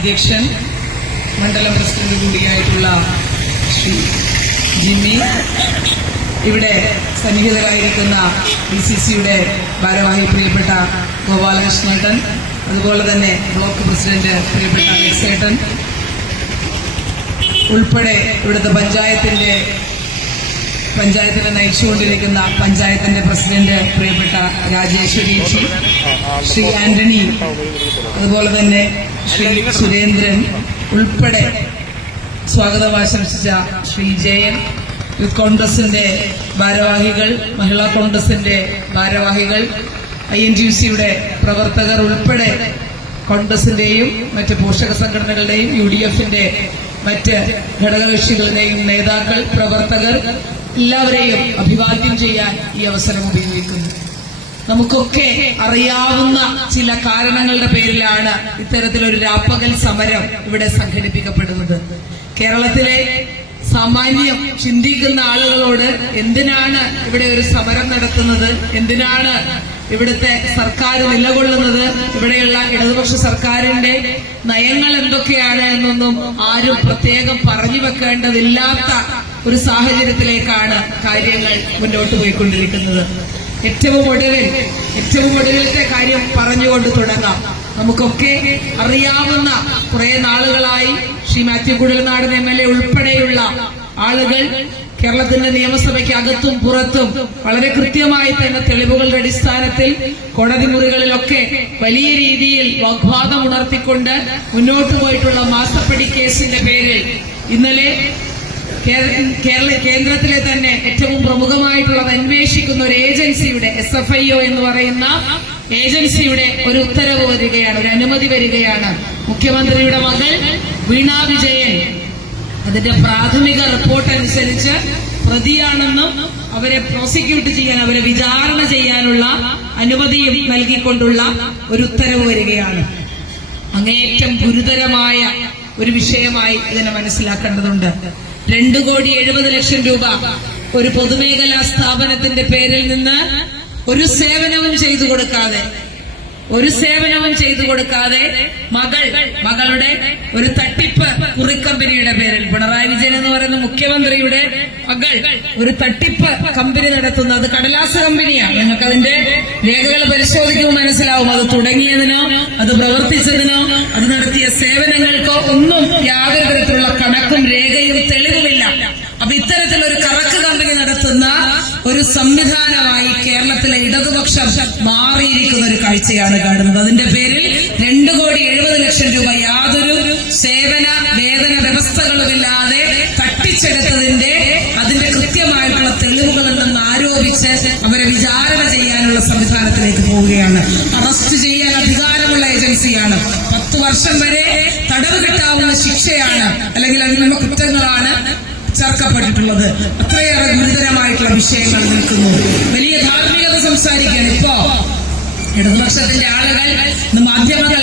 അധ്യക്ഷൻ, മണ്ഡലം president കൂടിയായിട്ടുള്ള Shri Jimmy, ഇവിടെ സന്നിഹിതരായിരിക്കുന്ന DCCയുടെ ഭാരവാഹി പ്രിയപ്പെട്ട ഗോപാലകൃഷ്ണേട്ടൻ, അതുപോലെ തന്നെ ബ്ലോക്ക് പ്രസിഡന്റ് പ്രിയപ്പെട്ട അലക്സേട്ടൻ ഉൾപ്പെടെ ഇവിടുത്തെ പഞ്ചായത്തിനെ നയിച്ചുകൊണ്ടിരിക്കുന്ന പഞ്ചായത്തിന്റെ പ്രസിഡന്റ് പ്രിയപ്പെട്ട രാജേശ്വരി, ശ്രീ ആന്റണി, അതുപോലെ തന്നെ ശ്രീ സുരേന്ദ്രൻ ഉൾപ്പെടെ സ്വാഗതം ആശംസിച്ച ശ്രീ ജയൻ, യൂത്ത് കോൺഗ്രസിന്റെ ഭാരവാഹികൾ, മഹിളാ കോൺഗ്രസിന്റെ ഭാരവാഹികൾ, INTUCയുടെ പ്രവർത്തകർ ഉൾപ്പെടെ കോൺഗ്രസിന്റെയും മറ്റ് പോഷക സംഘടനകളുടെയും UDFന്റെ മറ്റ് ഘടകകക്ഷികളുടെയും നേതാക്കൾ, പ്രവർത്തകർ എല്ലാവരെയും അഭിവാദ്യം ചെയ്യാൻ ഈ അവസരം ഉപയോഗിക്കുന്നു. നമുക്കൊക്കെ അറിയാവുന്ന ചില കാരണങ്ങളുടെ പേരിലാണ് ഇത്തരത്തിലൊരു രാപ്പകൽ സമരം ഇവിടെ സംഘടിപ്പിക്കപ്പെടുന്നത്. കേരളത്തിലെ സാമാന്യം ചിന്തിക്കുന്ന ആളുകളോട് എന്തിനാണ് ഇവിടെ ഒരു സമരം നടത്തുന്നത്, എന്തിനാണ് ഇവിടുത്തെ സർക്കാർ നിലകൊള്ളുന്നത്, ഇവിടെയുള്ള ഇടതുപക്ഷ സർക്കാരിന്റെ നയങ്ങൾ എന്തൊക്കെയാണ് എന്നൊന്നും ആരും പ്രത്യേകം പറഞ്ഞു വെക്കേണ്ടതില്ലാത്ത ഒരു സാഹചര്യത്തിലേക്കാണ് കാര്യങ്ങൾ മുന്നോട്ട് പോയിക്കൊണ്ടിരിക്കുന്നത്. ഏറ്റവും ഒടുവിലത്തെ കാര്യം പറഞ്ഞുകൊണ്ട് തുടങ്ങാം. നമുക്കൊക്കെ അറിയാവുന്ന കുറെ നാളുകളായി ശ്രീ മാത്യു കുഴൽനാടൻ MLA ഉൾപ്പെടെയുള്ള ആളുകൾ കേരളത്തിന്റെ നിയമസഭയ്ക്ക് അകത്തും പുറത്തും വളരെ കൃത്യമായി തന്നെ തെളിവുകളുടെ അടിസ്ഥാനത്തിൽ കോടതി മുറികളിലൊക്കെ വലിയ രീതിയിൽ വാഗ്വാദം ഉണർത്തിക്കൊണ്ട് മുന്നോട്ട് പോയിട്ടുള്ള മാസപ്പടി കേസിന്റെ പേരിൽ ഇന്നലെ കേന്ദ്രത്തിലെ തന്നെ ഏറ്റവും പ്രമുഖമായിട്ടുള്ളത് അന്വേഷിക്കുന്ന ഒരു ഏജൻസിയുടെ SFIO എന്ന് പറയുന്ന ഏജൻസിയുടെ ഒരു ഉത്തരവ് വരികയാണ്, ഒരു അനുമതി വരികയാണ്. മുഖ്യമന്ത്രിയുടെ മകൾ വീണ വിജയൻ അതിന്റെ പ്രാഥമിക റിപ്പോർട്ട് അനുസരിച്ച് പ്രതിയാണെന്നും അവരെ പ്രോസിക്യൂട്ട് ചെയ്യാൻ, അവരെ വിചാരണ ചെയ്യാനുള്ള അനുമതിയും നൽകിക്കൊണ്ടുള്ള ഒരു ഉത്തരവ് വരികയാണ്. അങ്ങേയറ്റം ഗുരുതരമായ ഒരു വിഷയമായി ഇതിനെ മനസ്സിലാക്കേണ്ടതുണ്ട്. 2,70,00,000 രൂപ ഒരു പൊതുമേഖലാ സ്ഥാപനത്തിന്റെ പേരിൽ നിന്ന് ഒരു സേവനവും ചെയ്തു കൊടുക്കാതെ മകളുടെ ഒരു തട്ടിപ്പ് കുറിക്കമ്പനിയുടെ പേരിൽ, പിണറായി വിജയൻ എന്ന് പറയുന്ന മുഖ്യമന്ത്രിയുടെ മകൾ ഒരു തട്ടിപ്പ് കമ്പനി നടത്തുന്ന, അത് കടലാസ് കമ്പനിയാണ്. നിങ്ങൾക്ക് അതിന്റെ രേഖകൾ പരിശോധിക്കുമ്പോൾ മനസ്സിലാവും. അത് തുടങ്ങിയതിനോ അത് പ്രവർത്തിച്ചതിനോ അത് നടത്തിയ സേവനങ്ങൾക്കോ ഒന്നും യാതൊരു തരത്തിലുള്ള കണക്കും രേഖയും തെളിവുമില്ല. അപ്പൊ ഇത്തരത്തിലൊരു കറക്ക് കമ്പനി നടത്തുന്ന ഒരു സംവിധാനമായി കേരളത്തിലെ ഇടതുപക്ഷം മാറിയിരിക്കുന്ന ഒരു കാഴ്ചയാണ് കാണുന്നത്. അതിന്റെ പേരിൽ 2,70,00,000 രൂപ യാതൊരു സേവന വേതന വ്യവസ്ഥകളുമില്ലാതെ തട്ടിച്ചെടുത്തതിന്റെ അതിന്റെ കൃത്യമായിട്ടുള്ള തെളിവുകളുണ്ടെന്ന് ആരോപിച്ച് അവരെ വിചാരണ ചെയ്യാനുള്ള സംവിധാനത്തിലേക്ക് പോവുകയാണ്. അറസ്റ്റ് ചെയ്യാൻ അധികാരമുള്ള ഏജൻസിയാണ്. 10 വർഷം വരെ തടവ് കിട്ടാവുന്ന ശിക്ഷയാണ്, അല്ലെങ്കിൽ അതിനുള്ള കുറ്റങ്ങളാണ് ചേർക്കപ്പെട്ടിട്ടുള്ളത്. അത്രയേറെ ഗുരുതരമായിട്ടുള്ള വിഷയങ്ങൾ നിൽക്കുന്നു. വലിയ ധാർമ്മികത സംസാരിക്കുകയാണ്. ഇപ്പോ ഇടതുപക്ഷത്തിന്റെ ആളുകൾ,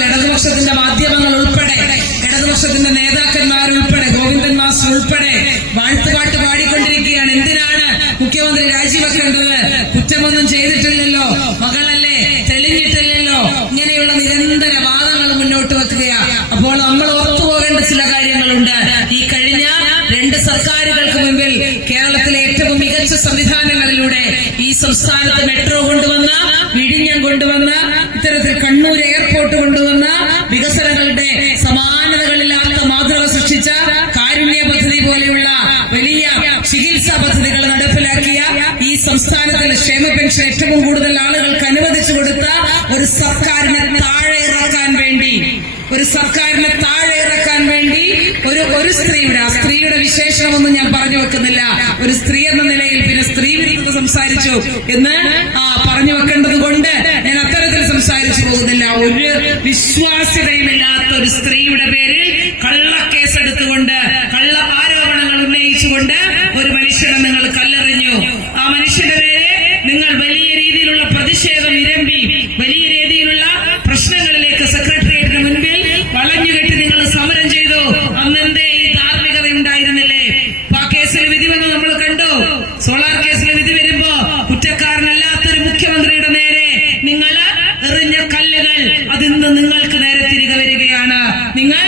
ഇടതുപക്ഷത്തിന്റെ മാധ്യമങ്ങൾ ഉൾപ്പെടെ, ഇടതുപക്ഷത്തിന്റെ നേതാക്കന്മാരുൾപ്പെടെ, ഗോവിന്ദൻ മാസ്റ്റർ ഉൾപ്പെടെ വാഴ്ത്തുപാട്ട് പാടിക്കൊണ്ടിരിക്കുകയാണ്. എന്തിനാണ് മുഖ്യമന്ത്രി രാജിവെക്കേണ്ടത്? കുറ്റമൊന്നും ചെയ്തിട്ടില്ലല്ലോ, മകളല്ലേ, തെളിഞ്ഞിട്ടില്ലല്ലോ, ഇങ്ങനെയുള്ള നിരന്തര വാദങ്ങൾ മുന്നോട്ട് വെക്കുകയാണ്. അപ്പോൾ നമ്മൾ ഓർത്തുപോകേണ്ട ചില കാര്യങ്ങളുണ്ട്. ഈ കഴിഞ്ഞ 2 സർക്കാരുകൾക്ക് മുമ്പിൽ കേരളത്തിലെ ഏറ്റവും മികച്ച സംവിധാനങ്ങളിലൂടെ ഈ സംസ്ഥാനത്ത് മെട്രോ കൊണ്ടുവന്ന, വിഴിഞ്ഞം കൊണ്ടുവന്ന, ഇത്തരത്തിൽ കണ്ണൂർ എയർപോർട്ട് കൊണ്ടുവന്ന, വികസനങ്ങളുടെ സമാനതകളില്ലാത്ത മാതൃക സൃഷ്ടിച്ച കാരുണ്യ പദ്ധതി പോലെയുള്ള വലിയ ചികിത്സാ പദ്ധതികൾ നടപ്പിലാക്കിയ, ഈ സംസ്ഥാനത്തിലെ ക്ഷേമ പെൻഷൻ ഏറ്റവും കൂടുതൽ ആളുകൾക്ക് അനുവദിച്ചു കൊടുത്ത ഒരു സർക്കാരിനെ താഴെ ഇറക്കാൻ വേണ്ടി ഒരു സ്ത്രീയുടെ, ആ സ്ത്രീയുടെ വിശേഷണമൊന്നും ഞാൻ പറഞ്ഞു വെക്കുന്നില്ല, ഒരു സ്ത്രീ എന്ന നിലയിൽ പിന്നെ സ്ത്രീ വിരുദ്ധ സംസാരിച്ചു എന്ന് പറഞ്ഞു വെക്കേണ്ടത് കൊണ്ട് ഞാൻ അത്തരത്തിൽ സംസാരിച്ചു പോകുന്നില്ല. ഒരു വിശ്വാസ്യതയുമില്ലാത്ത ഒരു സ്ത്രീയുടെ പേരിൽ കള്ളക്കേസെടുത്തുകൊണ്ട്, കള്ള ആരോപണങ്ങൾ ഉന്നയിച്ചുകൊണ്ട് ഒരു മനുഷ്യനെ നിങ്ങൾ കല്ലെറിഞ്ഞു. ആ മനുഷ്യന്റെ പേര് നിങ്ങൾ വലിയ രീതിയിലുള്ള പ്രതിഷേധം ഇരമ്പി, വലിയ രീതിയിലുള്ള പ്രശ്നങ്ങളിലേക്ക് സെക്രട്ടേറിയറ്റിന് മുൻപിൽ വളഞ്ഞുകെട്ടി നിങ്ങൾ സമരം ചെയ്തു. അന്നെന്തേ ഈ ധാർമ്മികത ഉണ്ടായിരുന്നില്ലേ? ആ കേസിൽ വിധി വന്ന് നമ്മൾ കണ്ടു. സോളാർ കേസിൽ വിധി വരുമ്പോ കുറ്റക്കാരനല്ലാത്തൊരു മുഖ്യമന്ത്രിയുടെ നേരെ നിങ്ങൾ എറിഞ്ഞ കല്ലുകൾ അതിന്ന് നിങ്ങൾക്ക് നേരെ തിരികെ വരികയാണ്. നിങ്ങൾ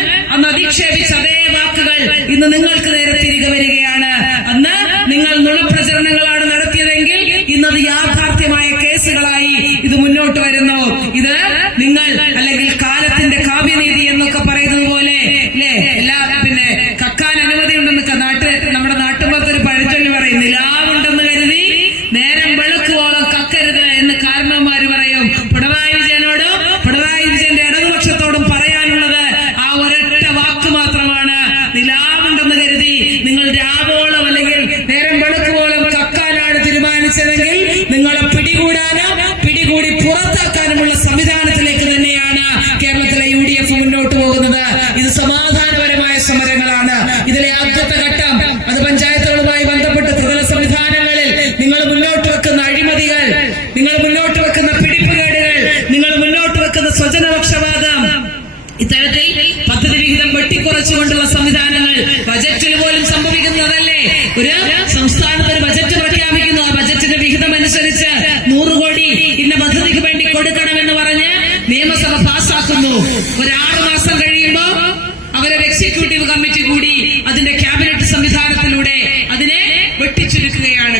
സംസ്ഥാനത്ത് ഒരു ബജറ്റ് പ്രഖ്യാപിക്കുന്നു. ആ ബജറ്റിന്റെ വിഹിതം അനുസരിച്ച് 100 കോടി ഇന്ന പദ്ധതിക്ക് വേണ്ടി കൊടുക്കണമെന്ന് പറഞ്ഞ് നിയമസഭ പാസ്സാക്കുന്നു. ഒരു 6 മാസം കഴിയുമ്പോ അവരൊരു എക്സിക്യൂട്ടീവ് കമ്മിറ്റി കൂടി അതിന്റെ ക്യാബിനറ്റ് സംവിധാനത്തിലൂടെ അതിനെ വെട്ടിച്ചുരുക്കുകയാണ്.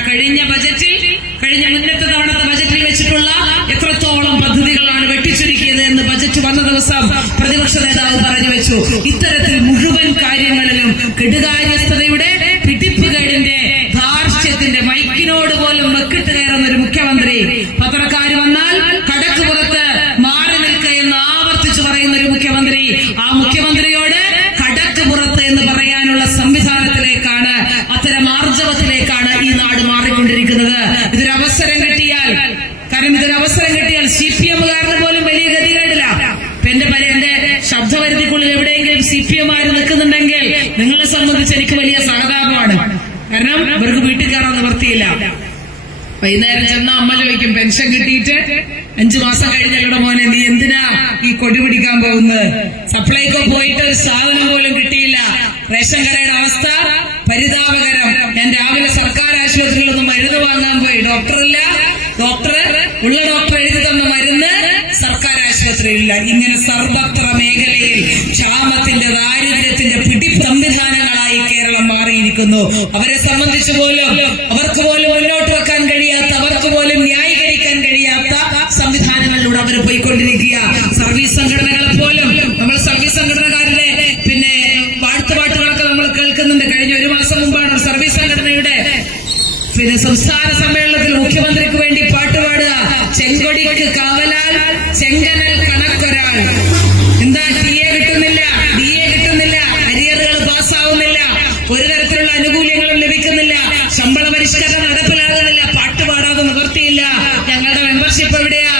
കഴിഞ്ഞ മുന്നത്തെ തവണത്തെ ബജറ്റിൽ വെച്ചിട്ടുള്ള എത്രത്തോളം പദ്ധതികളാണ് വെട്ടിച്ചുരുക്കിയത് എന്ന് ബജറ്റ് വന്ന ദിവസം പ്രതിപക്ഷ നേതാവ് പറഞ്ഞു വെച്ചു. ഇത്തരത്തിൽ മുഴുവൻ കാര്യങ്ങളിലും കെടുകാര്യസ്ഥതയുടെ പിടിപ്പുകേടിന്റെ ധാർഷ്ട്യത്തിന്റെ മൈക്കിനോട് പോലും വെക്കിട്ട് കയറുന്ന ഒരു മുഖ്യമന്ത്രി, പത്രക്കാർ വന്നാൽ കടക്ക് പുറത്ത് മാറി നിൽക്കുക എന്ന് ആവർത്തിച്ചു പറയുന്ന ഒരു മുഖ്യമന്ത്രി, ആ മുഖ്യമന്ത്രിയോട് കടക്ക് പുറത്ത് എന്ന് പറയാനുള്ള സംവിധാനത്തിലേക്കാണ്, അത്തരം ആർജവത്തിലേക്കാണ് ഈ നാട് മാറിക്കൊണ്ടിരിക്കുന്നത്. ഇതൊരു അവസരം കിട്ടിയാൽ CPM-കാരന് പോലും വലിയ ഗതികേടില്ല. എന്റെ ശബ്ദപരിധിക്കുള്ളിൽ എവിടെയെങ്കിലും CPM-മാർ നിൽക്കുന്നുണ്ടെങ്കിൽ നിങ്ങളെ സംബന്ധിച്ച് എനിക്ക് വലിയ സഹതാപമാണ്. കാരണം ഇവർക്ക് വീട്ടിൽ കയറാൻ നിവർത്തിയില്ല. വൈകുന്നേരം ചെന്ന അമ്മ ചോദിക്കും, പെൻഷൻ കിട്ടിയിട്ട് 5 മാസം കഴിഞ്ഞല്ലോടെ മോനെ നീ എന്തിനാ ഈ കൊടി പിടിക്കാൻ പോകുന്നത്? സപ്ലൈകോ പോയിട്ട് ഒരു സാധനം പോലും കിട്ടിയില്ല. റേഷൻ കടയുടെ അവസ്ഥ പരിതാപകരം. ഞാൻ രാവിലെ സർക്കാർ ആശുപത്രിയിൽ ഒന്ന് മരുന്ന് വാങ്ങാൻ പോയി. ഡോക്ടർ എഴുതി തന്ന മരുന്ന് സർക്കാർ ആശുപത്രിയിലില്ല. ഇങ്ങനെ സർവത്ര മേഖലയിൽ ക്ഷാമത്തിന്റെ ദാരിദ്ര്യത്തിന്റെ പിടി സംവിധാനങ്ങളായി കേരളം മാറിയിരിക്കുന്നു. അവരെ സംബന്ധിച്ച് പോലും അവർക്ക് പോലും മുന്നോട്ട് വെക്കാൻ കഴിയാത്ത, അവർക്ക് പോലും ന്യായീകരിക്കാൻ കഴിയാത്ത സംവിധാനങ്ങളിലൂടെ അവർ പോയിക്കൊണ്ടിരിക്കുക. സർവീസ് സംഘടനകളെ പോലും നമ്മൾ സർവീസ് സംഘടനക്കാരുടെ വാഴ്ത്തുപാട്ടുകളൊക്കെ നമ്മൾ കേൾക്കുന്നുണ്ട്. കഴിഞ്ഞ 1 മാസം മുമ്പാണ് സർവീസ് സംഘടനയുടെ സംസ്ഥാന സമ്മേളനത്തിൽ മുഖ്യമന്ത്രിക്ക് വേണ്ടി പാട്ടുപാടുക. ചെങ്കൊടിക്ക് കാവലാൽ ചെങ്കനൽ കണക്കൊരാൾ. എന്താ DA കിട്ടുന്നില്ല, അരിയറുകൾ പാസ്സാവുന്നില്ല, ഒരു തരത്തിലുള്ള ആനുകൂല്യങ്ങളും ലഭിക്കുന്നില്ല, ശമ്പള പരിഷ്കരണം നടപ്പിലാകുന്നില്ല, പാട്ടുപാടാതെ നിവർത്തിയില്ല. ഞങ്ങളുടെ മെമ്പർഷിപ്പ് എവിടെയാ?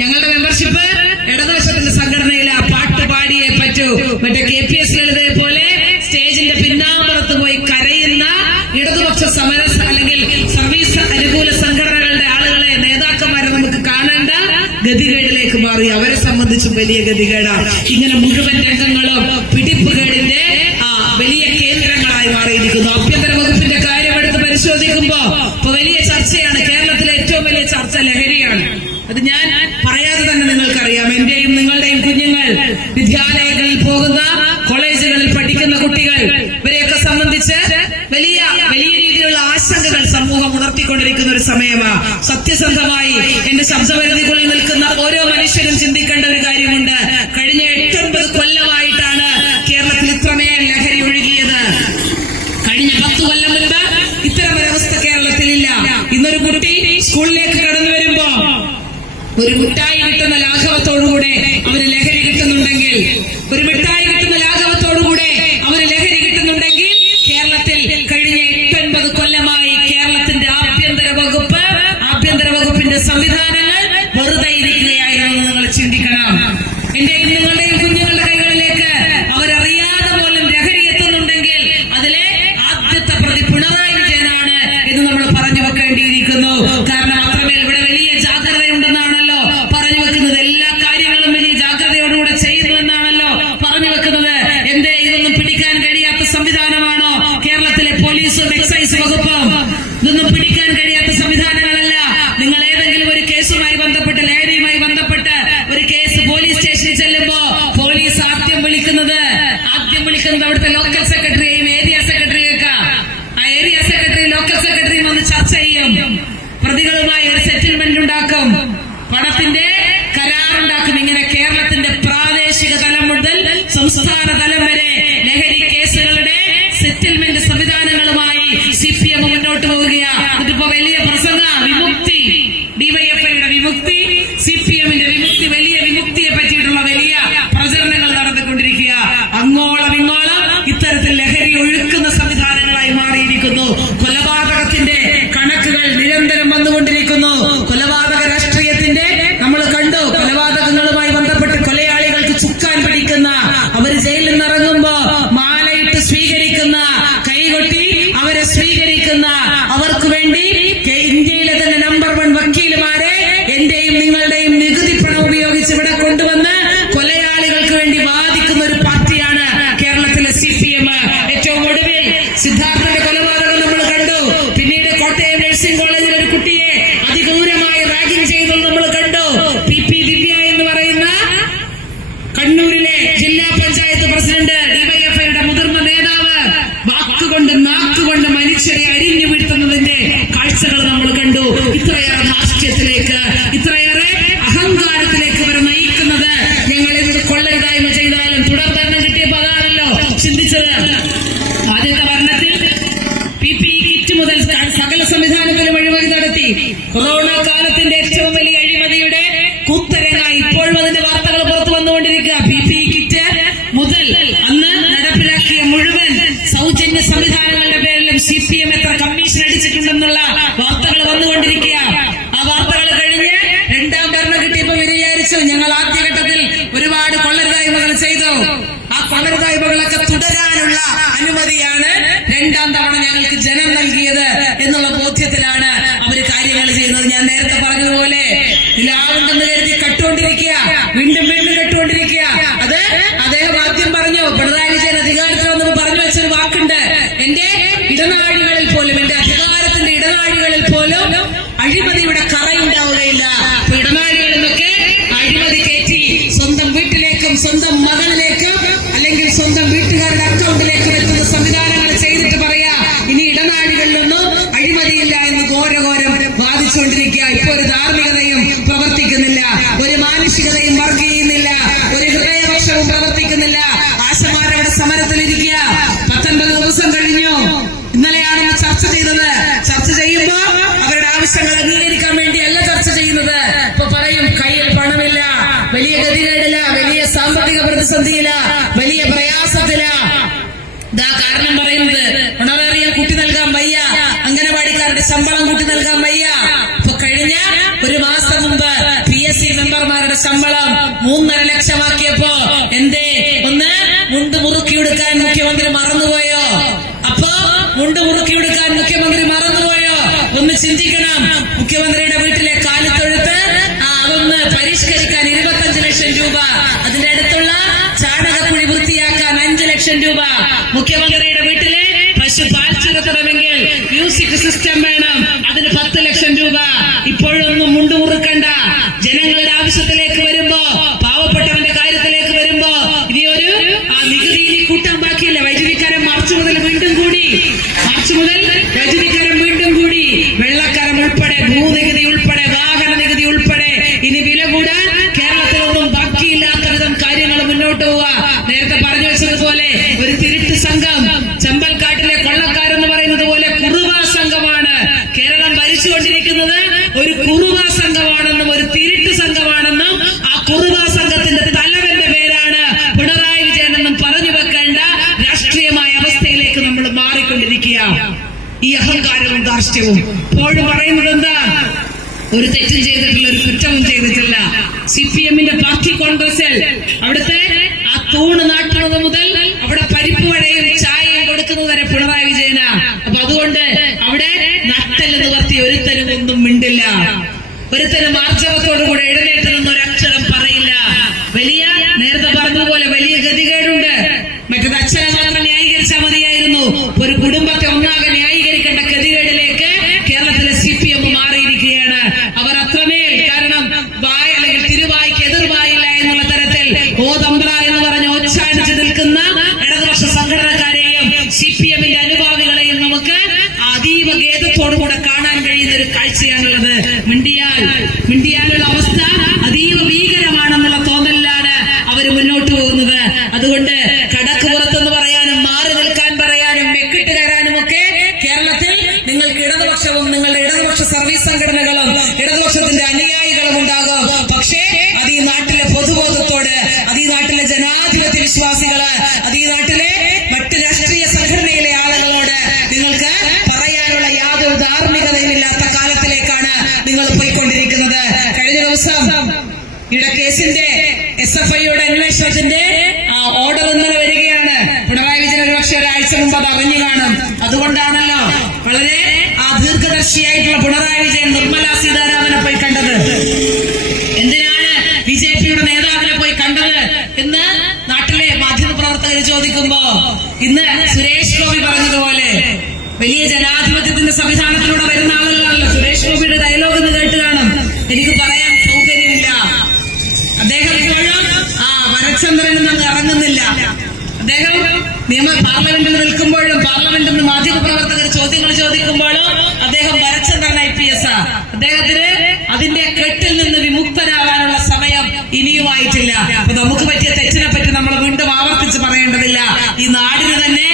ഞങ്ങളുടെ മെമ്പർഷിപ്പ് ഇടതുവശത്തിന്റെ സംഘടനയിലാ. പാട്ടുപാടിയേ പറ്റൂ. മറ്റേ KPS ലളിതയെ പോലെ സ്റ്റേജിന്റെ പിന്നാമ്പുറത്ത് പോയി കരയുന്ന ഇടതുപക്ഷ സമര അല്ലെങ്കിൽ സർവീസ് അനുകൂല സംഘടനകളുടെ ആളുകളെ, നേതാക്കന്മാരെ നമുക്ക് കാണേണ്ട ഗതികേടിലേക്ക് മാറി. അവരെ സംബന്ധിച്ചും വലിയ ഗതികേടാണ്. ഇങ്ങനെ മുഴുവൻ രംഗങ്ങളും പിടിപ്പുകേടിന്റെ വലിയ കേന്ദ്രങ്ങളായി മാറിയിരിക്കുന്നു. ആഭ്യന്തര വകുപ്പിന്റെ കാര്യം എടുത്ത് പരിശോധിക്കുമ്പോ ഇപ്പൊ വലിയ ചർച്ചയാണ്. കേരളത്തിലെ ഏറ്റവും വലിയ ചർച്ച ലഹരിയാണ്. അത് ഞാൻ പറയാതെ തന്നെ നിങ്ങൾക്കറിയാം. എന്റെയും നിങ്ങളുടെയും കുഞ്ഞുങ്ങൾ വിദ്യാലയങ്ങളിൽ പോകുന്ന, കോളേജുകളിൽ പഠിക്കുന്ന കുട്ടികൾ, ഇവരെയൊക്കെ സംബന്ധിച്ച് വലിയ രീതിയിലുള്ള ആശങ്കകൾ സമൂഹം ഉണർത്തിക്കൊണ്ടിരിക്കുന്ന ഒരു സമയമാണ്. സത്യസന്ധമായി എന്റെ ശബ്ദപരിധിക്കുള്ളിൽ നിൽക്കുന്ന ഓരോ മനുഷ്യരും ചിന്തിക്കേണ്ട ഒരു കാര്യമുണ്ട്. കഴിഞ്ഞ 8-9 കൊല്ലമായിട്ടാണ് കേരളത്തിൽ ഇത്രമേൽ ലഹരി ഒഴുകിയത്. കഴിഞ്ഞ 10 കൊല്ലം മുൻപ് ഇത്തരമൊരവസ്ഥ കേരളത്തിലില്ല. ഇന്നൊരു കുട്ടി സ്കൂളിലേക്ക് കടന്നു വരുമ്പോ ഒരു മിഠായി കിട്ടുന്ന ലാഘവത്തോടുകൂടെ അവന് ലഹരി കിട്ടുന്നുണ്ടെങ്കിൽ, കേരളത്തിൽ കഴിഞ്ഞ 8-9 കൊല്ലമായി കേരളത്തിന്റെ ആഭ്യന്തര വകുപ്പിന്റെ സംവിധാനങ്ങൾ വെറുതെ ഇരിക്കുകയായിരുന്നു. നിങ്ങൾ ചിന്തിക്കണം. എന്റെയും നിങ്ങളുടെയും കുഞ്ഞുങ്ങളുടെ കൈകളിലേക്ക് അവരറിയാതെ പോലും ലഹരി എത്തുന്നുണ്ടെങ്കിൽ അതിലെ ആദ്യത്തെ പ്രതി പിണറായി വിജയനാണ് എന്ന് നമ്മൾ പറഞ്ഞു വെക്കേണ്ടിയിരിക്കുന്നു. കാരണം അത്രമേൽ ഇവിടെ വലിയ ജാഗ്രതയുണ്ടെന്നാണല്ലോ പറഞ്ഞു വെക്കുന്നത്. എല്ലാ കാര്യങ്ങളും വലിയ ജാഗ്രതയോടുകൂടെ ചെയ്യുന്നുവെന്നാണല്ലോ പറഞ്ഞു വെക്കുന്നത്. എന്തേ ഇതൊന്നും പിടിക്കാൻ കഴിയാത്ത സംവിധാനമാണോ കേരളത്തിലെ പോലീസും എക്സൈസ് വകുപ്പും? ഇതൊന്നും പിടിക്കാൻ കഴിയാത്ത സംവിധാനങ്ങളല്ല. നിങ്ങൾ ഏതെങ്കിലും ഒരു കേസുമായി ബന്ധപ്പെട്ട്, ലഹരിയുമായി ബന്ധപ്പെട്ട് ഒരു കേസ് പോലീസ് സ്റ്റേഷനിൽ ചെല്ലുമ്പോ പോലീസ് ആദ്യം വിളിക്കുന്നത് അവിടുത്തെ ലോക്കൽ സെക്രട്ടറിയെയും ഏരിയ സെക്രട്ടറിയൊക്കെ. ആ ഏരിയ സെക്രട്ടറി ലോക്കൽ സെക്രട്ടറിയും വന്ന് ചർച്ച ചെയ്യും. പ്രതി സംവിധാനത്തിലും അഴിമതി നടത്തി. കൊറോണ കാലത്തിന്റെ ഏറ്റവും വലിയ അഴിമതിയുടെ കുത്തരങ്ങായി ഇപ്പോഴും അതിന്റെ വാർത്തകൾ പുറത്തു വന്നുകൊണ്ടിരിക്കുക. PPE കിറ്റ് മുതൽ അന്ന് നടപ്പിലാക്കിയ മുഴുവൻ സൗജന്യ സംവിധാനങ്ങളുടെ പേരിലും CPM എത്ര കമ്മീഷൻ അടിച്ചിട്ടുണ്ടെന്നുള്ള വാർത്തകൾ വന്നുകൊണ്ടിരിക്കുക. ആ വാർത്തകൾ കഴിഞ്ഞ് രണ്ടാം ഭരണം കിട്ടിയപ്പോ വിചാരിച്ചു ഞങ്ങൾ ആദ്യഘട്ടത്തിൽ ഒരുപാട് കൊള്ളരുതായ്മകൾ ചെയ്തു. ആ കൊള്ളരുതായ്മകളൊക്കെ തുടരാനുള്ള അനുമതിയാണ് രണ്ടാം തവണ ഞങ്ങൾക്ക് ജനം നൽകിയത് എന്നുള്ള ബോധ്യത്തിലാണ് അവര് കാര്യങ്ങൾ ചെയ്യുന്നത്. ഞാൻ നേരത്തെ പറഞ്ഞതുപോലെ ലാവുണ്ടെന്ന് കരുതി കട്ടുകൊണ്ടിരിക്കുക, വീണ്ടും വീണ്ടും കെട്ടുകൊണ്ടിരിക്കുക. അത് അദ്ദേഹം ആദ്യം പറഞ്ഞു, പിണറായി വിജയൻ അധികാരത്തിൽ വന്നപ്പോൾ പറഞ്ഞു വെച്ചൊരു വാക്കുണ്ട്, എന്റെ ഇടനാഴികളിൽ പോലും, എന്റെ അധികാരത്തിന്റെ ഇടനാഴികളിൽ പോലും അഴിമതിയുടെ കറയുണ്ടാവുകയില്ല. അപ്പൊ ഇടനാഴികളിൽ നിന്നൊക്കെ അഴിമതി കയറ്റി സ്വന്തം വീട്ടിലേക്കും സ്വന്തം മകനിലേക്കും അല്ലെങ്കിൽ സ്വന്തം വീട്ടുകാരുടെ അക്കൗണ്ടിലേക്കും എത്തുന്ന സംവിധാനങ്ങൾ ചെയ്തിട്ട് പറയാ ഇനി ഇടനാഴികളിലൊന്നും അഴിമതിയില്ല എന്ന് ഘോരഘോരം വാദിച്ചുകൊണ്ടിരിക്കുക. ഇപ്പൊ ഒരു ധാർമ്മികതയും പ്രവർത്തിക്കുന്നില്ല, ഒരു മാനുഷികതയും വർക്ക് ചെയ്യുന്നില്ല, ഒരു ഹൃദയപക്ഷവും പ്രവർത്തിക്കുന്നില്ല. ആശമാരവിടെ സമരത്തിലിരിക്കുക. 19 ദിവസം കഴിഞ്ഞു. ഇന്നലെയാണെന്ന് ചർച്ച ചെയ്തത്. ചർച്ച ചെയ്യുമ്പോ അവരുടെ ആവശ്യങ്ങൾ അംഗീകരിക്കാൻ വേണ്ടിയല്ല ചർച്ച ചെയ്യുന്നത്. ഇപ്പൊ പറയും കയ്യിൽ പണമില്ല, വലിയ ഗതികേടില്ല, വലിയ സാമ്പത്തിക പ്രതിസന്ധിയില്ല, വലിയ പ്രയാസത്തില. ഇതാ കാരണം പറയുന്നത്, ഉണവേറിയ കൂട്ടി നൽകാൻ വയ്യ, അംഗനവാടിക്കാരുടെ ശമ്പളം കൂട്ടി നൽകാൻ വയ്യ. ഇപ്പൊ കഴിഞ്ഞ ഒരു മാസം മുമ്പ് PSC മെമ്പർമാരുടെ ശമ്പളം 3.5 ലക്ഷമാക്കിയപ്പോ എന്തേ ഒന്ന് മുണ്ട് മുറുക്കിയെടുക്കാൻ മുഖ്യമന്ത്രി മറന്നുപോയോ? അപ്പോ മുണ്ട് മുറുക്കിയെടുക്കാൻ മുഖ്യമന്ത്രി മറന്നുപോയോ? ഒന്ന് ചിന്തിക്കണം. മുഖ്യമന്ത്രിയുടെ വീട്ടിലെ കാലിത്തൊഴുത്ത് അതൊന്ന് പരിഷ്കരിക്കാൻ 25 ലക്ഷം രൂപ, അതിന്റെ അടുത്തുള്ള ചാണകക്കുഴി വൃത്തിയാക്കാൻ 5 ലക്ഷം രൂപ, മുഖ്യമന്ത്രിയുടെ വീട്ടിലെ പശു പാൽ ചുരത്തണമെങ്കിൽ മ്യൂസിക് സിസ്റ്റം വേണം, അതിന് 10 ലക്ഷം രൂപ. ഇപ്പോഴൊന്നും മുണ്ടു മുറുക്കണ്ട. ജനങ്ങളുടെ ആവശ്യത്തിലേക്ക് വരുമ്പോ, പാവപ്പെട്ടവന്റെ കാര്യത്തിലേക്ക് വരുമ്പോ ഇനി ഒരു നികുതി കൂട്ടാൻ ബാക്കിയില്ല. വൈദ്യുതിക്കാരൻ മാർച്ച് മുതൽ വീണ്ടും കൂടി, വൈദ്യുതിക്കാരൻ വീണ്ടും കൂടി, വെള്ളക്കാരൻ ഉൾപ്പെടെ, ഭൂനികുതി ഉൾപ്പെടെ, വാഹന നികുതി ഉൾപ്പെടെ ഇനി വില കൂടാൻ കേരളത്തിലൊന്നും ബാക്കിയില്ലാത്ത വിധം കാര്യങ്ങൾ മുന്നോട്ട് പോവുക. നേരത്തെ പറഞ്ഞു വെച്ചതുപോലെ ഒരു തിരുട്ട് സംഘം, ചമ്പൽക്കാട്ടിലെ കൊള്ളക്കാരെന്ന് പറയുന്നത് പോലെ കുറുവാ സംഘമാണ് കേരളം ഭരിച്ചുകൊണ്ടിരിക്കുന്നത്. ഒരു കുറുവാ സംഘമാണെന്നും ഒരു തിരുട്ട് സംഘമാണെന്നും ആ കുറുവാ സംഘത്തിന്റെ തലവന്റെ പേരാണ് പിണറായി വിജയൻ എന്നും പറഞ്ഞു വെക്കേണ്ട രാഷ്ട്രീയമായ അവസ്ഥയിലേക്ക് നമ്മൾ മാറിക്കൊണ്ടിരിക്കുക. ഈ അഹങ്കാരവും ധാർഷ്ട്യവും ഇപ്പോഴും പറയുന്നത് എന്താ? ഒരു തെറ്റും ചെയ്തിട്ടില്ല, ഒരു കുറ്റവും ചെയ്തിട്ടില്ല. CPM-ന്റെ പാർട്ടി കോൺഗ്രസിൽ അവിടുത്തെ ആ തൂണ് നാട്ടുന്നത് മുതൽ അവിടെ പരിപ്പ് വടയും ചായയും കൊടുക്കുന്നത് വരെ പിണറായി വിജയന. അപ്പൊ അതുകൊണ്ട് അവിടെ നട്ടല് നിവർത്തി ഒരുത്തരും ഒന്നും മിണ്ടില്ല, ഒരുത്തരും ആർജവത്തോടുകൂടെ എഴുന്നേറ്റ് നിന്നൊരക്ഷരം പറയില്ല. വലിയ നേരത്തെ പറഞ്ഞതുപോലെ വലിയ ഗതികേടുണ്ട്. മറ്റത് അച്ഛനെ മാത്രം ന്യായീകരിച്ചാൽ മതിയായിരുന്നു. ഒരു കുടുംബത്തെ ഒന്നാകെ ന്യായീകരിക്കേണ്ട ഗതികേടിലേക്ക് കേരളത്തിലെ CPM മാറിയിരിക്കുകയാണ്. അവർ അത്രമേൽ, കാരണം വായ അല്ലെങ്കിൽ തിരുവായ്ക്ക് എതിർവായില്ല എന്നുള്ള തരത്തിൽ ഓതമ്പ്ര എന്ന് പറഞ്ഞ് ഒച്ചാനിച്ച് നിൽക്കുന്ന ഇടതുപക്ഷ സംഘടനക്കാരെയും CPM-ന്റെ അനുഭാവികളെയും നമുക്ക് അതീവ ഖേദത്തോടുകൂടെ കാണാൻ കഴിയുന്ന ഒരു കാഴ്ചയാണുള്ളത്. മിണ്ടിയാലുള്ള അവസ്ഥ അതീവ ഭീകരമാണെന്നുള്ള തോന്നലിലാണ് അവർ മുന്നോട്ട് പോകുന്നത്. അതുകൊണ്ട് കടക്ക് പുറത്തെന്ന് പറയാനും മാറി നിൽക്കാൻ പറയാനും മെക്കിട്ട് കയറാനും ഒക്കെ കേരളത്തിൽ നിങ്ങൾക്ക് ഇടതുപക്ഷവും നിങ്ങളുടെ ഇടതുപക്ഷ സർവീസ് സംഘടനകളും ഇടതുപക്ഷത്തിന്റെ അനുയായികളും ഉണ്ടാകും. പക്ഷേ അത് ഈ നാട്ടിലെ പൊതുബോധത്തോട്, അത് ഈ നാട്ടിലെ ജനാധിപത്യ വിശ്വാസികള്, അത് ഈ നാട്ടിലെ മറ്റ് രാഷ്ട്രീയ സംഘടനയിലെ ആളുകളോട് നിങ്ങൾക്ക് പറയാനുള്ള യാതൊരു ധാർമ്മികതയുമില്ലാത്ത കാലത്തിലേക്കാണ് നിങ്ങൾ പോയിക്കൊണ്ടിരിക്കുന്നത്. കഴിഞ്ഞ ദിവസം കേസിന്റെ SFIയുടെ അന്വേഷണത്തിന്റെ ഓർഡർ ഇന്നലെ വരികയാണ്. പിണറായി വിജയൻ ഒരുപക്ഷെ ഒരാഴ്ച മുമ്പ് അത് അറിഞ്ഞു കാണും. അതുകൊണ്ടാണല്ലോ വളരെ ദീർഘദർശിയായിട്ടുള്ള പിണറായി വിജയൻ നിർമ്മല സീതാരാമനെ പോയി കണ്ടത്. എന്തിനാണ് BJP-യുടെ നേതാവിനെ പോയി കണ്ടത് എന്ന് നാട്ടിലെ മാധ്യമപ്രവർത്തകർ ചോദിക്കുമ്പോ ഇന്ന് സുരേഷ് ഗോപി പറഞ്ഞതുപോലെ വലിയ ജനാധിപത്യത്തിന്റെ സംവിധാനത്തിലൂടെ വരുന്ന ആളുകളാണല്ലോ. സുരേഷ് ഗോപിയുടെ ഡയലോഗ് എന്ന് കേട്ട് കാണും. എനിക്ക് പറയാൻ സൗകര്യമില്ല. അദ്ദേഹം വരച്ചന്ദ്രൻ അങ്ങ് ഇറങ്ങുന്നില്ല. അദ്ദേഹം പാർലമെന്റിൽ നിൽക്കുമ്പോഴും പാർലമെന്റിൽ നിന്ന് മാധ്യമപ്രവർത്തകർ ചോദ്യങ്ങൾ ചോദിക്കുമ്പോഴും അദ്ദേഹം വരച്ചന്ദ്രൻ IPS. അദ്ദേഹത്തിന് അതിന്റെ കെട്ടിൽ നിന്ന് വിമുക്തനാകാനുള്ള സമയം ഇനിയുമായിട്ടില്ല. അപ്പൊ നമുക്ക് പറ്റിയ തെറ്റിനെ പറ്റി നമ്മൾ വീണ്ടും ആവർത്തിച്ച് പറയേണ്ടതില്ല. ഈ നാടിന് തന്നെ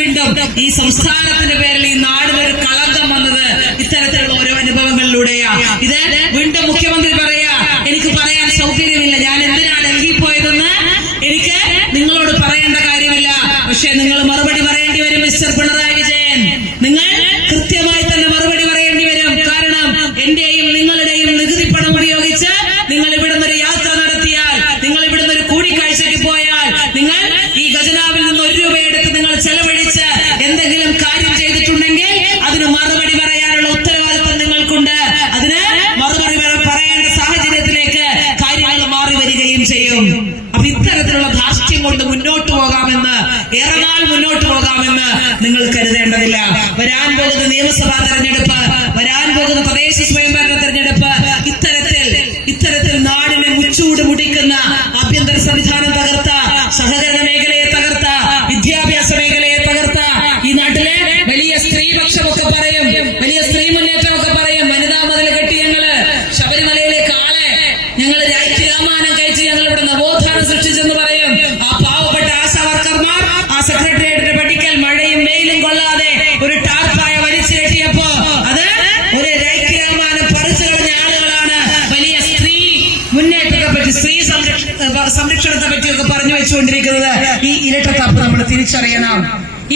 വീണ്ടും ഈ സംസ്ഥാനത്തിന്റെ പേരിൽ ഈ നാടിനൊരു കളങ്കം വന്നത് മാധ്യമങ്ങളിലൂടെയാ. ഇത് വീണ്ടും മുഖ്യമന്ത്രി പറയാ, എനിക്ക് പറയാൻ സൗകര്യമില്ല, ഞാൻ എന്തിനാ ഡൽഹി പോയതെന്ന് എനിക്ക് നിങ്ങളോട് പറയേണ്ട കാര്യമില്ല. പക്ഷെ നിങ്ങൾ മറുപടി പറയേണ്ടി വരും മിസ്റ്റർ പിണറായി വിജയൻ. നിങ്ങൾ കൃത്യമായി തന്നെ മറുപടി പറയേണ്ടി വരും. കാരണം എന്റെയും നിങ്ങളുടെയും നികുതി പണം ഉപയോഗിച്ച് നിങ്ങൾ ഇവിടുന്ന് ഒരു യാത്ര നടത്തിയാൽ, നിങ്ങൾ ഇവിടുന്ന് ഒരു കൂടിക്കാഴ്ചയ്ക്ക് പോയാൽ, നിങ്ങൾ ഈ ഖജനാവിൽ നിന്ന് 1 രൂപ എടുത്ത് നിങ്ങൾ ചെലവഴിച്ച് എന്തെങ്കിലും കാര്യം ചെയ്തിട്ടുണ്ടെങ്കിൽ അതിന് മറുപടി പറയാനുള്ള ഉത്തരവാദിത്വം നിങ്ങൾക്കുണ്ട്. അതിന് മറുപടി പറയേണ്ട സാഹചര്യത്തിലേക്ക് കാര്യങ്ങൾ മാറി വരികയും ചെയ്യും. അപ്പൊ ഇത്തരത്തിലുള്ള ധാർഷ്ട്യം കൊണ്ട് മുന്നോട്ട് പോകാമെന്ന്, ഏറെ നാൾ മുന്നോട്ട് പോകാമെന്ന് നിങ്ങൾ കരുതേണ്ടതില്ല. വരാൻ പോകുന്ന നിയമസഭാ തെരഞ്ഞെടുപ്പ്, വരാൻ പോകുന്ന തദ്ദേശ സ്വയംഭരണ തെരഞ്ഞെടുപ്പ് ഇത്തരത്തിൽ നാടിനെ മുച്ചൂട് മുടിക്കുന്ന ആഭ്യന്തര സംവിധാനം തകർത്ത, സഹകരണ മേഖലയെ തകർത്ത, വിദ്യാഭ്യാസ മേഖലയെ തകർത്ത, ഈ നാട്ടിലെ വലിയ സ്ത്രീപക്ഷമൊക്കെ പറയും, വലിയ സ്ത്രീ മുന്നേറ്റമൊക്കെ പറയും, വനിതാ മതിൽ കെട്ടി ഞങ്ങള് ശബരിമലയിലേക്ക് ഞങ്ങൾ രാമായണം കഴിച്ച് ഞങ്ങൾ ഇവിടെ നവോത്ഥാനം സൃഷ്ടിച്ചെന്ന് പറയും. ആ പാവപ്പെട്ട ആശാ വർക്കർമാർ ആ സെക്രട്ടേറിയറ്റിന്റെ പടിക്കൽ മഴയും വെയിലും കൊള്ളാതെ ഒരു ടാർപ്പായ വലിച്ചു കെട്ടിയപ്പോ അത് ഒരു രാമായണം പറിച്ചു കളഞ്ഞ ആളുകളാണ്. വലിയ സ്ത്രീ മുന്നേറ്റത്തെ പറ്റി, സ്ത്രീ സംരക്ഷണത്തെ പറ്റിയൊക്കെ പറഞ്ഞു വെച്ചുകൊണ്ടിരിക്കുന്നത്. ഈ ഇരട്ടത്താപ്പ് നമ്മൾ തിരിച്ചറിയണം.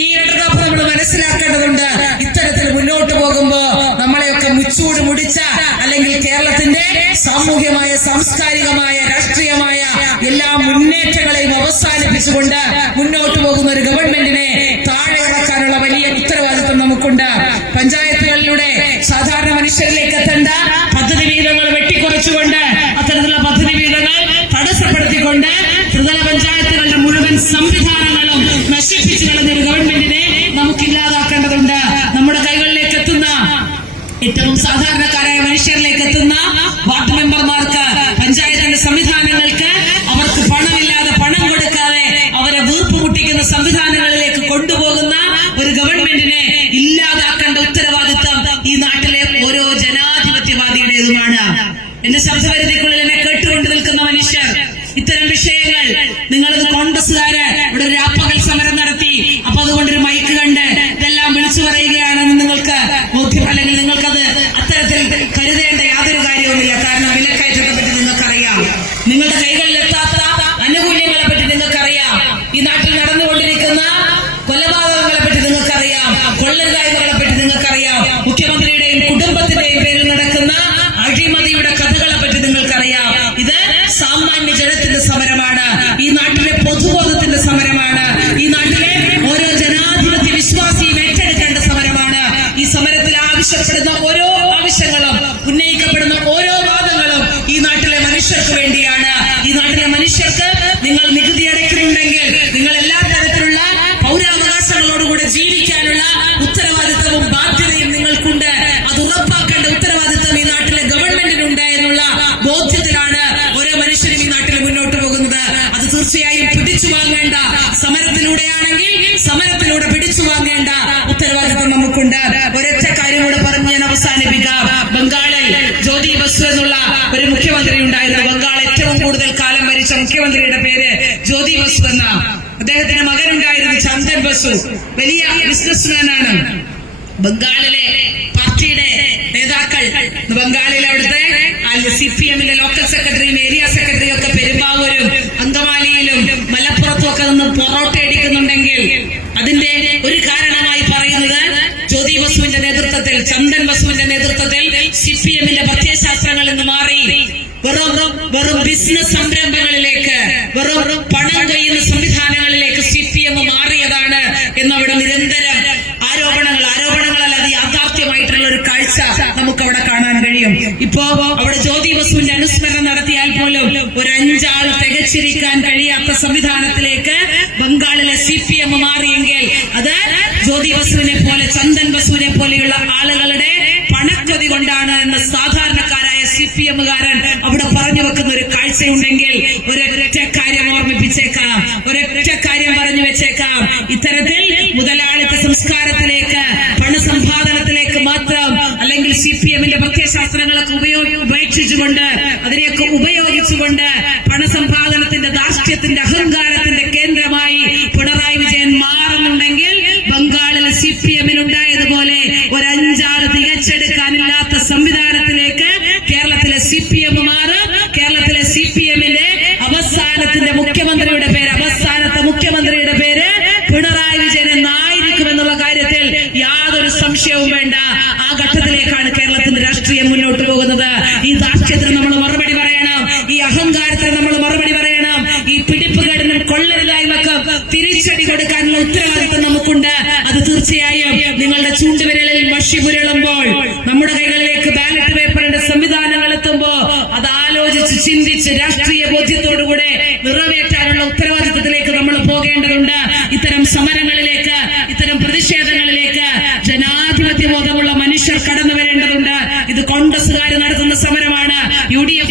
ഈ ഇരട്ടത്താപ്പ് നമ്മൾ മനസ്സിലാക്കേണ്ടതുണ്ട്. ഇത്തരത്തിൽ മുന്നോട്ട് പോകുമ്പോ നമ്മളെയൊക്കെ മുച്ചൂട് മുടിച്ച, അല്ലെങ്കിൽ കേരളത്തിന്റെ സാമൂഹ്യമായ, സാംസ്കാരികമായ, രാഷ്ട്രീയമായ എല്ലാ മുന്നേറ്റങ്ങളെയും അവസാനിപ്പിച്ചുകൊണ്ട് മുന്നോട്ട് പോകുന്ന ഒരു ഗവൺമെന്റിനെ താഴെ ഇറക്കാനുള്ള വലിയ ഉത്തരവാദിത്വം നമുക്കുണ്ട്. പഞ്ചായത്തുകളിലൂടെ സാധാരണ മനുഷ്യരിലേക്ക് എത്തേണ്ട പദ്ധതി വീതങ്ങൾ വെട്ടിക്കുറച്ചുകൊണ്ട്, അത്തരത്തിലുള്ള പദ്ധതി വീതങ്ങൾ തടസ്സപ്പെടുത്തിക്കൊണ്ട് ത്രിതല പഞ്ചായത്തുകളുടെ മുഴുവൻ സംവിധാനങ്ങളും നശിപ്പിച്ചു കളഞ്ഞൊരു ഗവൺമെന്റിനെ നമുക്കില്ലാതാക്കേണ്ടതുണ്ട്. നമ്മുടെ കൈകളിലേക്ക് എത്തുന്ന, ഏറ്റവും സാധാരണക്കാരായ മനുഷ്യരിലേക്ക് എത്തുന്ന വാർഡ് മെമ്പർമാർക്ക്, പഞ്ചായത്തിന്റെ സംവിധാനങ്ങൾക്ക് അവർക്ക് പണമില്ലാതെ, പണം കൊടുക്കാതെ അവരെ വീർപ്പ് മുട്ടിക്കുന്ന സംവിധാനങ്ങളിലേക്ക് കൊണ്ടുപോകുന്ന ഒരു ഗവൺമെന്റിനെ ഇല്ലാതാക്കേണ്ട ഉത്തരവാദിത്വം ഈ നാട്ടിലെ ഓരോ ജനാധിപത്യവാദിയുടേതുമാണ്. എന്റെ ശബ്ദപരിധിക്കുള്ളിൽ എന്നെ കേട്ടുകൊണ്ട് നിൽക്കുന്ന മനുഷ്യർ, ഇത്തരം വിഷയങ്ങൾ നിങ്ങളത് കോൺഗ്രസുകാര് ഇവിടെ ഒരു രാപ്പകൽ സമരം നടത്തി, അപ്പൊ അതുകൊണ്ടൊരു മൈക്ക് കണ്ട് ഇതെല്ലാം വിളിച്ചു പറയുകയാണെന്ന് നിങ്ങൾക്ക് ബോധ്യം, അല്ലെങ്കിൽ നിങ്ങൾക്കത് അത്തരത്തിൽ കരുതേണ്ട യാതൊരു കാര്യവുമില്ല. കാരണം വിലക്കയറ്റത്തെ പറ്റി നിങ്ങൾക്കറിയാം, നിങ്ങളുടെ കൈകളിൽ എത്താത്ത ആനുകൂല്യങ്ങളെ പറ്റി നിങ്ങൾക്കറിയാം, ഈ നാട്ടിൽ നടന്നുകൊണ്ടിരിക്കുന്ന കൊലപാതകങ്ങളെ പറ്റി നിങ്ങൾക്കറിയാം, കൊള്ളരുതായ്മകളെ പറ്റി നിങ്ങൾക്കറിയാം, മുഖ്യമന്ത്രിയുടെയും കുടുംബത്തിന്റെയും പേരിൽ നടക്കുന്ന അഴിമതിയുടെ കഥകളെ പറ്റി നിങ്ങൾക്കറിയാം. ഇത് സാമാന്യ ജനത്തിന്റെ സമരമാണ്, ഈ നാട്ടിലെ പൊതുബോധത്തിന്റെ സമരമാണ്, ഈ നാട്ടിലെ ഓരോ ജനാധിപത്യ വിശ്വാസിയും ഏറ്റെടുക്കേണ്ട സമരമാണ്. ഈ സമരത്തിൽ ആവശ്യപ്പെടുന്ന ഓരോ ആവശ്യങ്ങളും, ഉന്നയിക്കപ്പെടുന്ന ഓരോ വാദങ്ങളും ഈ നാട്ടിലെ മനുഷ്യർക്ക് വേണ്ടിയാണ്. ഈ നാട്ടിലെ മനുഷ്യർക്ക് നിങ്ങൾ നികുതി അടയ്ക്കുന്നുണ്ടെങ്കിൽ നിങ്ങൾ എല്ലാ തരത്തിലുള്ള പൗരാവകാശങ്ങളോടുകൂടെ ജീവിക്കാനുള്ള ഉത്തരവാദിത്തവും ബാധ്യതയും നിങ്ങൾക്കുണ്ട്. അത് ഉറപ്പാക്കേണ്ട ഉത്തരവാദിത്തം ഈ നാട്ടിലെ ഗവൺമെന്റിനുണ്ട് എന്നുള്ള ബോധ്യത്തിലാണ് ഓരോ മനുഷ്യരും ഈ നാട്ടിൽ മുന്നോട്ട് പോകുന്നത്. അത് തീർച്ചയായും പിടിച്ചു വാങ്ങേണ്ട, സമരത്തിലൂടെയാണെങ്കിൽ സമരത്തിലൂടെ പിടിച്ചു വാങ്ങേണ്ട ഉത്തരവാദിത്തം നമുക്കുണ്ട്. ഒരൊറ്റ കാര്യം കൂടെ പറഞ്ഞ് ഞാൻ അവസാനിപ്പിക്കാം. ബംഗാളിൽ ജ്യോതി ബസു എന്നുള്ള ഒരു മുഖ്യമന്ത്രി ഉണ്ടായിരുന്നു. ബംഗാൾ ഏറ്റവും കൂടുതൽ കാലം ഭരിച്ച മുഖ്യമന്ത്രിയുടെ പേര് ജ്യോതി ബസു എന്ന. അദ്ദേഹത്തിന്റെ മകനുണ്ടായിരുന്നു ചന്ദൻ ബസു, വലിയ ബിസിനസ്മാനാണ്. ബംഗാളിലെ പാർട്ടിയുടെ നേതാക്കൾ, ബംഗാളിലെ അവിടുത്തെ CPM-ന്റെ ലോക്കൽ സെക്രട്ടറിയും ഏരിയ സെക്രട്ടറിയും ഒക്കെ പെരുമ്പാവൂരും അങ്കമാലിയിലും മലപ്പുറത്തും ഒക്കെ നിന്ന് പൊറോട്ട അടിക്കുന്നുണ്ടെങ്കിൽ അതിന്റെ ഒരു കാരണമായി പറയുന്നത് ജ്യോതി ബസുവിന്റെ നേതൃത്വത്തിൽ, ചന്ദൻ ബസുവിന്റെ നേതൃത്വത്തിൽ CPM-ന്റെ പ്രത്യയശാസ്ത്രങ്ങളിൽ നിന്ന് മാറി വെറും ബിസിനസ് സംരംഭങ്ങളിലേക്ക്, വെറും പണം കഴിയുന്ന സംവിധാനങ്ങളിലേക്ക് CPM മാറിയതാണ് എന്നവിടെ നിരന്തരം ആരോപണങ്ങളല്ലാതെ യാഥാർത്ഥ്യമായിട്ടുള്ള ഒരു കാഴ്ച നമുക്ക് അവിടെ കാണാൻ കഴിയും. ഇപ്പോ അവിടെ ജ്യോതി ബസുവിന്റെ അനുസ്മരണം നടത്തിയാൽ പോലും ഒരു 5 ആൾ തികച്ചിരിക്കാൻ കഴിയാത്ത സംവിധാനത്തിലേക്ക് ബംഗാളിലെ CPM മാറിയെങ്കിൽ അത് ജ്യോതി ബസുവിനെ പോലെ, ചന്ദൻ ബസുവിനെ പോലെയുള്ള ആളുകളുടെ പണക്കൊതി കൊണ്ടാണ് എന്ന് സാധാരണക്കാരായ CPM-കാരൻ അവിടെ പറഞ്ഞു വെക്കുന്ന ഒരു കാഴ്ചയുണ്ടെങ്കിൽ ഒരൊറ്റ കാര്യം ഓർമ്മിപ്പിച്ചേക്കാം, ഒരൊറ്റ കാര്യം പറഞ്ഞു വെച്ചേക്കാം. ഇത്തരത്തിൽ മുതലാളിത്ത സംസ്കാരത്തിലേക്ക്, പണസമ്പാദനത്തിലേക്ക് മാത്രം, അല്ലെങ്കിൽ CPM-ന്റെ പ്രത്യയശാസ്ത്രങ്ങളൊക്കെ ഉപേക്ഷിച്ചുകൊണ്ട്, അതിനെയൊക്കെ ഉപയോഗിച്ചുകൊണ്ട് പണസമ്പാദനത്തിന്റെ, ധാർഷ്ട്യത്തിന്റെ, അഹങ്കാരത്തിന്റെ കേന്ദ്രമായി പിണറായി വിജയൻ മാറുന്നുണ്ടെങ്കിൽ ബംഗാളിൽ CPM-നുണ്ടായതുപോലെ ഒരു 5 ആൾ തിരിച്ചെടുക്കാനില്ലാത്ത സംവിധാനത്തിലേക്ക് കേരളത്തിലെ CPM മാറും. കേരളത്തിലെ CPM-ന്റെ അവസാനത്തെ മുഖ്യമന്ത്രിയുടെ പേര് പിണറായി വിജയൻ എന്നായിരിക്കുമെന്നുള്ള കാര്യത്തിൽ യാതൊരു സംശയവും വേണ്ട. ആ ഘട്ടത്തിലേക്കാണ് കേരളത്തിന്റെ രാഷ്ട്രീയം മുന്നോട്ട് പോകുന്നത്. ഈ ദാർഷ്ട്യത്തിന് നമ്മൾ മറുപടി പറയണം. ഈ അഹങ്കാരത്തിന് നമ്മൾ മറുപടി പറയണം. ഈ പിടിപ്പുകേടിനും കൊള്ളരുതായ്മക്കും തിരിച്ചടി കൊടുക്കാനുള്ള ഉത്തരവാദിത്വം നമുക്കുണ്ട്. അത് തീർച്ചയായും നിങ്ങളുടെ ചൂണ്ടുവിരലിൽ മഷി പുരളുമ്പോൾ, നമ്മുടെ കൈകളിലേക്ക് ബാലറ്റ് പേപ്പറിന്റെ സംവിധാനങ്ങൾ എത്തുമ്പോ അത് ആലോചിച്ച് ചിന്തിച്ച് രാഷ്ട്രീയ ബോധ്യത്തോടുകൂടെ നിറവേറ്റാനുള്ള ഉത്തരവാദിത്വത്തിലേക്ക് നമ്മൾ പോകേണ്ടതുണ്ട്. ഇത്തരം സമരങ്ങളിലേക്ക്, ഇത്തരം പ്രതിഷേധങ്ങളിലേക്ക് ജനാധിപത്യ ബോധമുള്ള മനുഷ്യർ കടന്നു വരേണ്ടതുണ്ട്. ഇത് കോൺഗ്രസുകാർ നടത്തുന്ന സമരമാണ്, UDF